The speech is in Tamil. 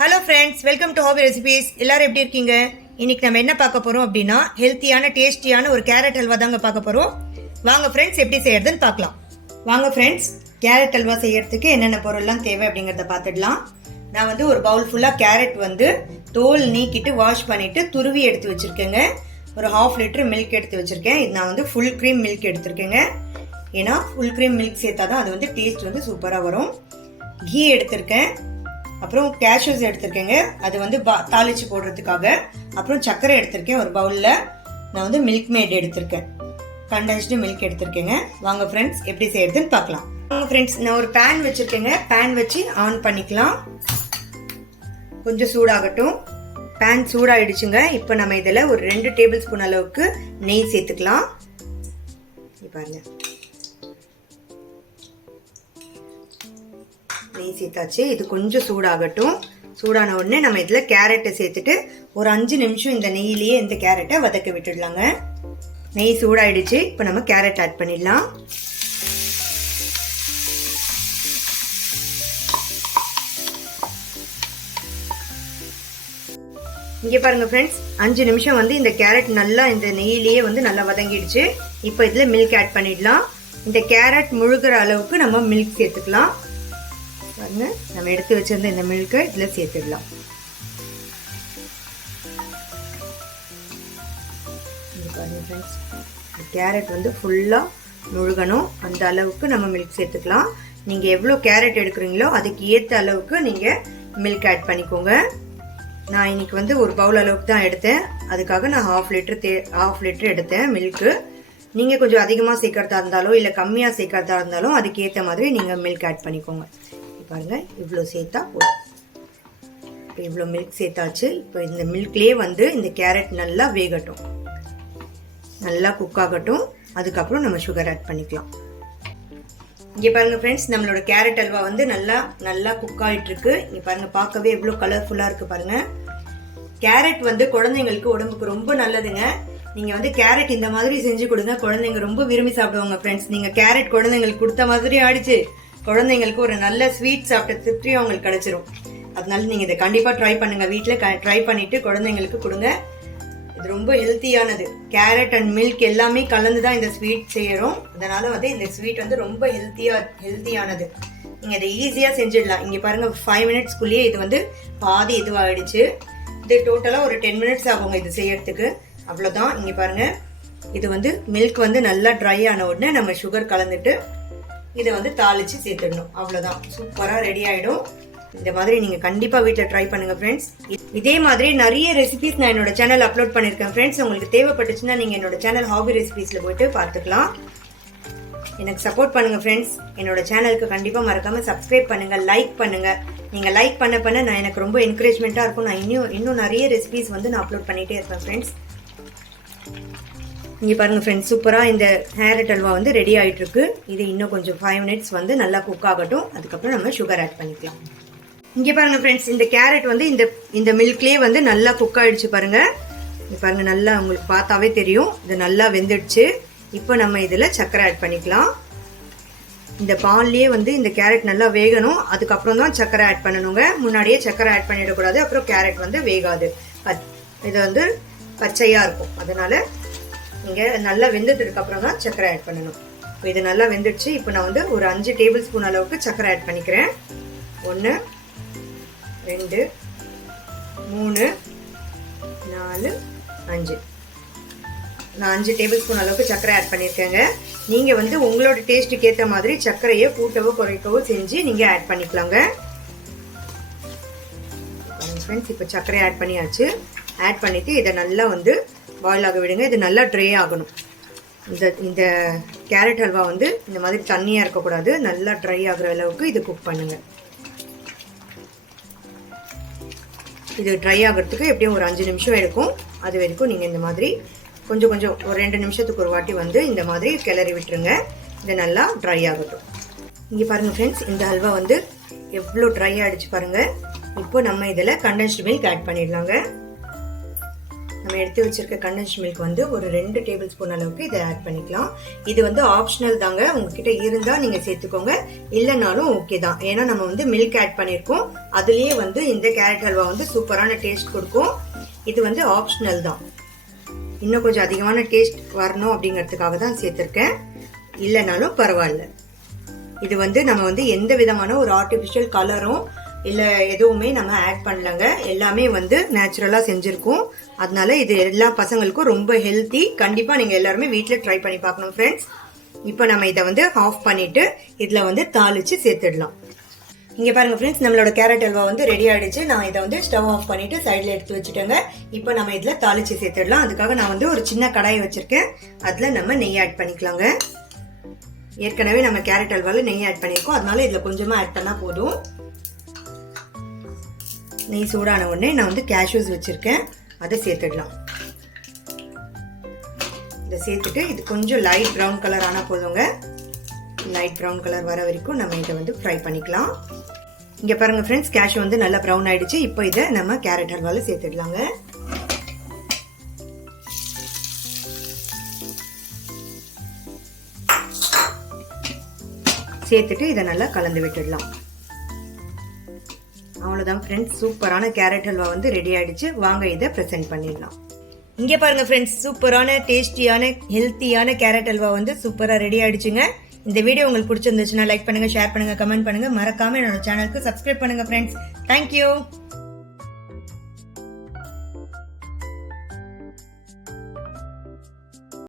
Hello friends, welcome to hobby recipes. எல்லாரும் எப்படி இருக்கீங்க? இன்னைக்கு நம்ம என்ன பார்க்க போறோம் அப்படின்னா ஹெல்த்தியான டேஸ்டியான ஒரு கேரட் ஹல்வா தாங்க பார்க்க போறோம். வாங்க ஃப்ரெண்ட்ஸ், எப்படி செய்யறதுன்னு பார்க்கலாம். வாங்க ஃப்ரெண்ட்ஸ், கேரட் ஹல்வா செய்யறதுக்கு என்னென்ன பொருள்லாம் தேவை அப்படிங்கிறத பார்த்துடலாம். நான் வந்து ஒரு பவுல் ஃபுல்லாக கேரட் வந்து தோல் நீக்கிட்டு வாஷ் பண்ணிட்டு துருவி எடுத்து வச்சிருக்கேங்க. ஒரு 1/2 லிட்டர் மில்க் எடுத்து வச்சிருக்கேன். இது நான் வந்து ஃபுல் க்ரீம் மில்க் எடுத்திருக்கேங்க. ஏன்னா ஃபுல் க்ரீம் மில்க் சேர்த்தா தான் அது வந்து டேஸ்ட் வந்து சூப்பராக வரும். கீ எடுத்திருக்கேன். அப்புறம் கேஷ்யூஸ் எடுத்திருக்கேங்க, அது வந்து தாளிச்சு போடுறதுக்காக. அப்புறம் சர்க்கரை எடுத்திருக்கேன். ஒரு பவுலில் நான் வந்து மில்க் மேட் எடுத்திருக்கேன், கண்டென்ஸ்டு மில்க் எடுத்திருக்கேங்க. வாங்க ஃப்ரெண்ட்ஸ், எப்படி செய்யறதுன்னு பார்க்கலாம். வாங்க ஃப்ரெண்ட்ஸ், நான் ஒரு பேன் வச்சிருக்கேங்க. பேன் வச்சு ஆன் பண்ணிக்கலாம். கொஞ்சம் சூடாகட்டும். பேன் சூடாயிடுச்சுங்க. இப்போ நம்ம இதில் ஒரு 2 டேபிள் ஸ்பூன் அளவுக்கு நெய் சேர்த்துக்கலாம். பாருங்க, நெய் சேர்த்தாச்சு. இது கொஞ்சம் சூடாகட்டும். சூடான உடனே நம்ம இதில் கேரட்டை சேர்த்துட்டு ஒரு 5 நிமிஷம் இந்த நெய்யிலேயே இந்த கேரட்டை வதக்க விட்டுடலாங்க. நெய் சூடாயிடுச்சு. இப்போ நம்ம கேரட் ஆட் பண்ணிடலாம். இங்கே பாருங்க ஃப்ரெண்ட்ஸ், 5 நிமிஷம் வந்து இந்த கேரட் நல்லா இந்த நெய்யிலேயே வந்து நல்லா வதங்கிடுச்சு. இப்போ இதில் மில்க் ஆட் பண்ணிடலாம். இந்த கேரட் முழுகிற அளவுக்கு நம்ம மில்க் சேர்த்துக்கலாம். பாருங்க, நம்ம எடுத்து வச்சிருந்த இந்த மில்கை இதில் சேர்த்துடலாம். பாருங்க ஃப்ரெண்ட்ஸ், கேரட் வந்து ஃபுல்லாக முழுகணும். அந்த அளவுக்கு நம்ம மில்க் சேர்த்துக்கலாம். நீங்கள் எவ்வளோ கேரட் எடுக்கிறீங்களோ அதுக்கு ஏற்ற அளவுக்கு நீங்கள் மில்க் ஆட் பண்ணிக்கோங்க. நான் இன்னைக்கு வந்து ஒரு பவுல் அளவுக்கு தான் எடுத்தேன். அதுக்காக நான் 1/2 லிட்டர் எடுத்தேன் மில்க்கு. நீங்கள் கொஞ்சம் அதிகமாக சேர்க்கறதா இருந்தாலும் இல்லை கம்மியாக சேர்க்கறதா இருந்தாலும் அதுக்கு ஏற்ற மாதிரி நீங்கள் மில்க் ஆட் பண்ணிக்கோங்க. பாருங்க, இவ்வளோ சேர்த்தா போதும். இப்போ இவ்வளோ மில்க் சேர்த்தாச்சு. இப்போ இந்த மில்க்லேயே வந்து இந்த கேரட் நல்லா வேகட்டும், நல்லா குக் ஆகட்டும். அதுக்கப்புறம் நம்ம சுகர் ஆட் பண்ணிக்கலாம். இங்கே பாருங்க ஃப்ரெண்ட்ஸ், நம்மளோட கேரட் அல்வா வந்து நல்லா குக் ஆகிட்டு இருக்கு. இங்கே பாருங்க, பார்க்கவே எவ்வளோ கலர்ஃபுல்லாக இருக்கு பாருங்க. கேரட் வந்து குழந்தைங்களுக்கு உடம்புக்கு ரொம்ப நல்லதுங்க. நீங்க வந்து கேரட் இந்த மாதிரி செஞ்சு கொடுங்க, குழந்தைங்க ரொம்ப விரும்பி சாப்பிடுவாங்க ஃப்ரெண்ட்ஸ். நீங்க கேரட் குழந்தைங்களுக்கு கொடுத்த மாதிரி ஆயிடுச்சு. குழந்தைங்களுக்கு ஒரு நல்ல ஸ்வீட் சாப்பிட்ட திருப்தியும் அவங்களுக்கு கிடைச்சிரும். அதனால நீங்க இதை கண்டிப்பா ட்ரை பண்ணுங்க. வீட்டில் ட்ரை பண்ணிட்டு குழந்தைங்களுக்கு கொடுங்க. இது ரொம்ப ஹெல்த்தியானது. கேரட் அண்ட் மில்க் எல்லாமே கலந்து தான் இந்த ஸ்வீட் செய்யறோம். அதனால வந்து இந்த ஸ்வீட் வந்து ரொம்ப ஹெல்த்தியானது. நீங்க இதை ஈஸியா செஞ்சிடலாம். இங்க பாருங்க, 5 மினிட்ஸ்க்குள்ளேயே இது வந்து பாதி இதுவாயிடுச்சு. இது டோட்டலா ஒரு 10 மினிட்ஸ் ஆகுங்க இது செய்யறதுக்கு. அவ்வளவுதான். இங்க பாருங்க, இது வந்து மில்க் வந்து நல்லா ட்ரை ஆன உடனே நம்ம சுகர் கலந்துட்டு இதை வந்து தாளிச்சு சேர்த்துடணும். அவ்வளவுதான், சூப்பரா ரெடி ஆயிடும். இந்த மாதிரி நீங்க கண்டிப்பா வீட்டில் ட்ரை பண்ணுங்க ஃப்ரெண்ட்ஸ். இதே மாதிரி நிறைய ரெசிபிஸ் நான் என்னோட சேனல் அப்லோட் பண்ணிருக்கேன் ஃப்ரெண்ட்ஸ். உங்களுக்கு தேவைப்பட்டுச்சுன்னா நீங்க என்னோட சேனல் ஹாபி ரெசிபிஸ்ல போயிட்டு பார்த்துக்கலாம். எனக்கு சப்போர்ட் பண்ணுங்க ஃப்ரெண்ட்ஸ். என்னோட சேனலுக்கு கண்டிப்பா மறக்காம சப்ஸ்கிரைப் பண்ணுங்க, லைக் பண்ணுங்க. நீங்க லைக் பண்ண நான் எனக்கு ரொம்ப என்கரேஜ்மெண்டா இருக்கும். நான் இன்னும் நிறைய ரெசிபிஸ் வந்து நான் அப்லோட் பண்ணிட்டே இருப்பேன் ஃப்ரெண்ட்ஸ். இங்கே பாருங்க ஃப்ரெண்ட்ஸ், சூப்பராக இந்த கேரட் அல்வா வந்து ரெடி ஆகிட்டு இருக்கு. இது இன்னும் கொஞ்சம் 5 மினிட்ஸ் வந்து நல்லா குக் ஆகட்டும். அதுக்கப்புறம் நம்ம சுகர் ஆட் பண்ணிக்கலாம். இங்கே பாருங்க ஃப்ரெண்ட்ஸ், இந்த கேரட் வந்து இந்த மில்க்லேயே வந்து நல்லா குக் ஆயிடுச்சு பாருங்க. இங்கே பாருங்க, நல்லா உங்களுக்கு பார்த்தாவே தெரியும் இது நல்லா வெந்துடுச்சு. இப்போ நம்ம இதில் சர்க்கரை ஆட் பண்ணிக்கலாம். இந்த பால்லேயே வந்து இந்த கேரட் நல்லா வேகணும். அதுக்கப்புறம் தான் சர்க்கரை ஆட் பண்ணணுங்க. முன்னாடியே சர்க்கரை ஆட் பண்ணிடக்கூடாது, அப்புறம் கேரட் வந்து வேகாது. இது வந்து பச்சையாக இருக்கும். அதனால நீங்கள் நல்லா வெந்ததுக்கு அப்புறம் தான் சர்க்கரை ஆட் பண்ணணும். இப்போ இது நல்லா வெந்துடுச்சு. இப்போ நான் வந்து ஒரு 5 டேபிள் ஸ்பூன் அளவுக்கு சர்க்கரை ஆட் பண்ணிக்கிறேன். 1 2 3 4 5. நான் 5 டேபிள் ஸ்பூன் அளவுக்கு சர்க்கரை ஆட் பண்ணியிருக்கேங்க. நீங்கள் வந்து உங்களோட டேஸ்ட்டுக்கு ஏற்ற மாதிரி சர்க்கரையை கூட்டவோ குறைக்கவோ செஞ்சு நீங்கள் ஆட் பண்ணிக்கலாங்க ஃப்ரெண்ட்ஸ். இப்போ சர்க்கரை ஆட் பண்ணியாச்சு. ஆட் பண்ணிவிட்டு இதை நல்லா வந்து பாயில் ஆக விடுங்க. இது நல்லா ட்ரை ஆகணும். இந்த கேரட் ஹல்வா வந்து இந்த மாதிரி தண்ணியாக இருக்கக்கூடாது. நல்லா ட்ரை ஆகுற அளவுக்கு இது குக் பண்ணுங்க. இது ட்ரை ஆகிறதுக்கு எப்படியும் ஒரு 5 நிமிஷம் எடுக்கும். அது வரைக்கும் நீங்கள் இந்த மாதிரி கொஞ்சம் ஒரு 2 நிமிஷத்துக்கு ஒரு வாட்டி வந்து இந்த மாதிரி கிளறி விட்டுருங்க. இது நல்லா ட்ரை ஆகட்டும். இங்கே பாருங்க ஃப்ரெண்ட்ஸ், இந்த ஹல்வா வந்து எவ்வளோ ட்ரை ஆகிடுச்சு பாருங்க. இப்போ நம்ம இதில் கண்டென்ஸ்டு மில்க் ஆட் பண்ணிடலாங்க. நம்ம எடுத்து வச்சிருக்க கண்டென்ஸ் மில்க் வந்து ஒரு 2 டேபிள் ஸ்பூன் அளவுக்கு இதை ஆட் பண்ணிக்கலாம். இது வந்து ஆப்ஷனல் தாங்க, உங்ககிட்ட இருந்தா நீங்க சேர்த்துக்கோங்க, இல்லைனாலும் ஓகே தான். ஏன்னா நம்ம வந்து மில்க் ஆட் பண்ணியிருக்கோம், அதுலயே வந்து இந்த கேரட் ஹல்வா வந்து சூப்பரான டேஸ்ட் கொடுக்கும். இது வந்து ஆப்ஷனல் தான், இன்னும் கொஞ்சம் அதிகமான டேஸ்ட் வரணும் அப்படிங்கிறதுக்காக தான் சேர்த்துருக்கேன், இல்லைனாலும் பரவாயில்ல. இது வந்து நம்ம வந்து எந்த விதமான ஒரு ஆர்டிஃபிஷியல் கலரும் இல்லை எதுவுமே நம்ம ஆட் பண்ணலங்க, எல்லாமே வந்து நேச்சுரலாக செஞ்சுருக்கோம். அதனால இது எல்லா பசங்களுக்கும் ரொம்ப ஹெல்த்தி. கண்டிப்பாக நீங்கள் எல்லாருமே வீட்டில் ட்ரை பண்ணி பார்க்கணும் ஃப்ரெண்ட்ஸ். இப்போ நம்ம இதை வந்து ஆஃப் பண்ணிவிட்டு இதில் வந்து தாளித்து சேர்த்துடலாம். இங்கே பாருங்கள் ஃப்ரெண்ட்ஸ், நம்மளோட கேரட் ஹல்வா வந்து ரெடி ஆகிடுச்சு. நான் இதை வந்து ஸ்டவ் ஆஃப் பண்ணிவிட்டு சைடில் எடுத்து வச்சுட்டேங்க. இப்போ நம்ம இதில் தாளித்து சேர்த்துடலாம். அதுக்காக நான் வந்து ஒரு சின்ன கடாய் வச்சுருக்கேன், அதில் நம்ம நெய் ஆட் பண்ணிக்கலாங்க. ஏற்கனவே நம்ம கேரட் ஹல்வாவில் நெய் ஆட் பண்ணியிருக்கோம், அதனால இதில் கொஞ்சமாக ஆட் பண்ணால் போதும். நெய் சூடான உடனே நான் வந்து கேஷ்யூஸ் வச்சுருக்கேன், அதை சேர்த்துடலாம். இதை சேர்த்துட்டு இது கொஞ்சம் லைட் ப்ரௌன் கலர் ஆனால் போதுங்க. லைட் ப்ரௌன் கலர் வர வரைக்கும் நம்ம இதை வந்து ஃப்ரை பண்ணிக்கலாம். இங்கே பாருங்கள் ஃப்ரெண்ட்ஸ், கேஷ்யூ வந்து நல்லா ப்ரௌன் ஆகிடுச்சு. இப்போ இதை நம்ம கேரட் ஹல்வாவில் சேர்த்துடலாங்க. சேர்த்துட்டு இதை நல்லா கலந்து விட்டுடலாம். அவ்வளோதான் ஃப்ரெண்ட்ஸ், சூப்பரான கேரட் ஹல்வா வந்து ரெடி ஆயிடுச்சு. வாங்க இதை ப்ரெசென்ட் பண்ணிடலாம். இங்கே பாருங்க ஃப்ரெண்ட்ஸ், சூப்பரான டேஸ்டியான ஹெல்த்தியான கேரட் ஹல்வா வந்து சூப்பராக ரெடி ஆயிடுச்சுங்க. இந்த வீடியோ உங்களுக்கு பிடிச்சிருந்துச்சுன்னா லைக் பண்ணுங்க, ஷேர் பண்ணுங்க, கமெண்ட் பண்ணுங்க. மறக்காம என்னோட சேனலுக்கு சப்ஸ்கிரைப் பண்ணுங்க ஃப்ரெண்ட்ஸ். தேங்க்யூ.